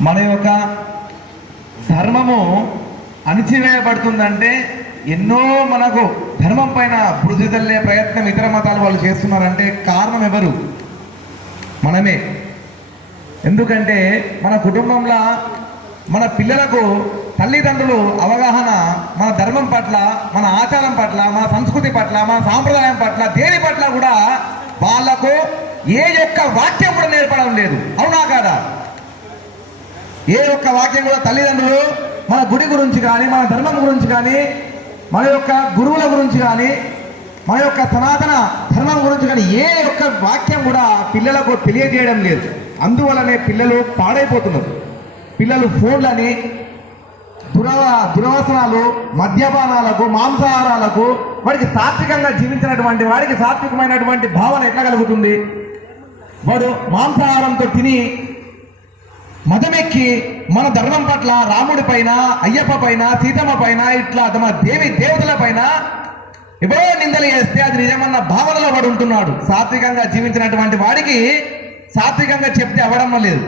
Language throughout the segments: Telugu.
మన యొక్క ధర్మము అణిచివేయబడుతుందంటే ఎన్నో మనకు ధర్మం పైన బురద తల్లే ప్రయత్నం ఇతర మతాలు వాళ్ళు చేస్తున్నారంటే కారణం ఎవరు? మనమే. ఎందుకంటే మన కుటుంబంలో మన పిల్లలకు తల్లిదండ్రులు అవగాహన మన ధర్మం పట్ల మన ఆచారం పట్ల మన సంస్కృతి పట్ల మన సాంప్రదాయం పట్ల దేని పట్ల కూడా వాళ్ళకు ఏ యొక్క వాక్యం కూడా నేర్పడం లేదు. అవునా కాదా? ఏ ఒక్క వాక్యం కూడా తల్లిదండ్రులు మన గుడి గురించి కానీ మన ధర్మం గురించి కానీ మన యొక్క గురువుల గురించి కానీ మన యొక్క సనాతన ధర్మం గురించి కానీ ఏ ఒక్క వాక్యం కూడా పిల్లలకు తెలియజేయడం లేదు. అందువలనే పిల్లలు పాడైపోతున్నారు. పిల్లలు ఫోన్లని దురవ దురవసనాలు మద్యపానాలకు మాంసాహారాలకు వాడికి సాత్వికంగా జీవించినటువంటి వాడికి సాత్వికమైనటువంటి భావన ఎట్లా కలుగుతుంది? వాడు మాంసాహారంతో తిని మదమెక్కి మన ధర్మం పట్ల రాముడి పైన అయ్యప్ప పైన సీతమ్మ పైన ఇట్లా తమ దేవి దేవతల పైన ఎవరో నిందలు చేస్తే అది నిజమన్న భావనలో వాడు ఉంటున్నాడు. సాత్వికంగా జీవించినటువంటి వాడికి సాత్వికంగా చెప్తే అవడం లేదు.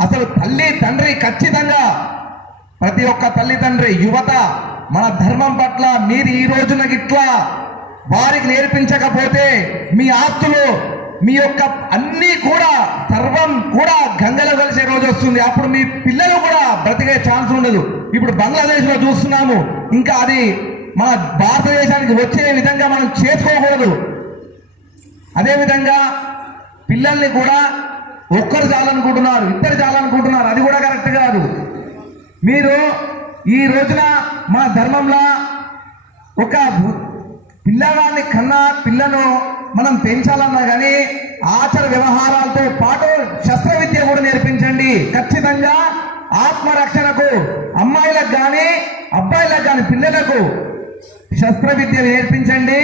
అసలు తల్లి తండ్రి ఖచ్చితంగా ప్రతి ఒక్క తల్లి తండ్రి యువత మన ధర్మం పట్ల మీరు ఈ రోజున ఇట్లా వారికి నేర్పించకపోతే మీ ఆస్తులు మీ యొక్క అన్నీ కూడా సర్వం కూడా గంగలో కలిసే రోజు వస్తుంది. అప్పుడు మీ పిల్లలు కూడా బ్రతికే ఛాన్స్ ఉండదు. ఇప్పుడు బంగ్లాదేశ్లో చూస్తున్నాము. ఇంకా అది మన భారతదేశానికి వచ్చే విధంగా మనం చేసుకోకూడదు. అదేవిధంగా పిల్లల్ని కూడా ఒక్కరు చాలనుకుంటున్నారు ఇద్దరు చాలనుకుంటున్నారు. అది కూడా కరెక్ట్ కాదు. మీరు ఈ రోజున మా ధర్మంలో ఒక పిల్లవాడిని కన్నా పిల్లను మనం పెంచాలన్నా కానీ ఆచార వ్యవహారాలతో పాటు శస్త్ర విద్య కూడా నేర్పించండి. ఖచ్చితంగా ఆత్మరక్షణకు అమ్మాయిలకు కానీ అబ్బాయిలకు కానీ పిల్లలకు శస్త్ర విద్య నేర్పించండి.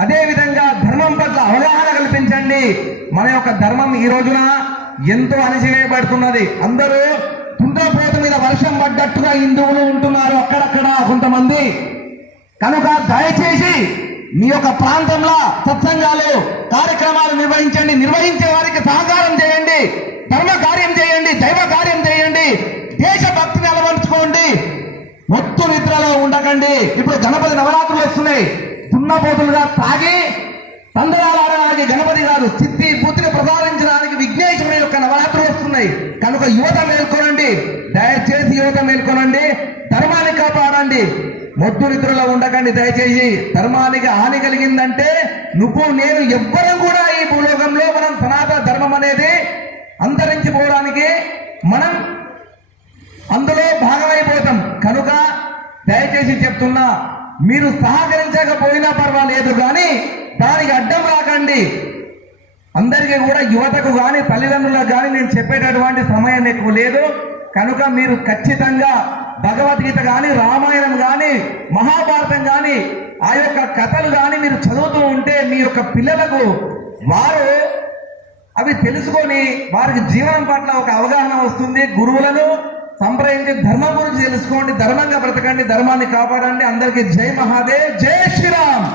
అదేవిధంగా ధర్మం పట్ల అవగాహన కల్పించండి. మన యొక్క ధర్మం ఈ రోజున ఎంతో అణచివేయబడుతున్నది. అందరూ తుండ్రపోతు మీద వర్షం పడ్డట్టుగా హిందువులు ఉంటున్నారు అక్కడక్కడ కొంతమంది. కనుక దయచేసి మీ యొక్క ప్రాంతంలో సత్సంగాలు కార్యక్రమాలు నిర్వహించండి. నిర్వహించే వారికి సహకారం చేయండి. ధర్మ కార్యం చేయండి. దైవ కార్యం చేయండి. దేశభక్తిని అలవర్చుకోండి. మొత్తం నిద్రలో ఉండకండి. ఇప్పుడు గణపతి నవరాత్రులు వస్తున్నాయి. దున్నపోతులుగా తాగి తందరాలు ఆడడానికి గణపతి కాదు సిద్ధి బుద్ధిని ప్రసాదించడానికి విఘ్నేశ్వరుని యొక్క నవరాత్రులు వస్తున్నాయి. కనుక యువత మేల్కొనండి. దయచేసి యువత మేల్కొనండి. ధర్మాన్ని కాపాడండి. మొద్దు నిద్రలో ఉండకండి దయచేసి. ధర్మానికి హాని కలిగిందంటే నువ్వు నేను ఎవ్వరం కూడా ఈ భూలోకంలో మనం సనాతన ధర్మం అనేది అంతరించిపోవడానికి మనం అందులో భాగమైపోతాం. కనుక దయచేసి చెప్తున్నా మీరు సహకరించకపోయినా పర్వాలేదు కానీ దానికి అడ్డం రాకండి. అందరికీ కూడా యువతకు కానీ తల్లిదండ్రులకు కానీ నేను చెప్పేటటువంటి సమయం ఎక్కువ లేదు. కనుక మీరు ఖచ్చితంగా భగవద్గీత కానీ రామాయణం కానీ మహాభారతం కానీ ఆ యొక్క కథలు కానీ మీరు చదువుతూ ఉంటే మీ యొక్క పిల్లలకు వారు అవి తెలుసుకొని వారికి జీవనం పట్ల ఒక అవగాహన వస్తుంది. గురువులను సంప్రదించి ధర్మం గురించి తెలుసుకోండి ధర్మంగా బ్రతకండి ధర్మాన్ని కాపాడండి. అందరికీ జై మహాదేవ్ జై శ్రీరామ్.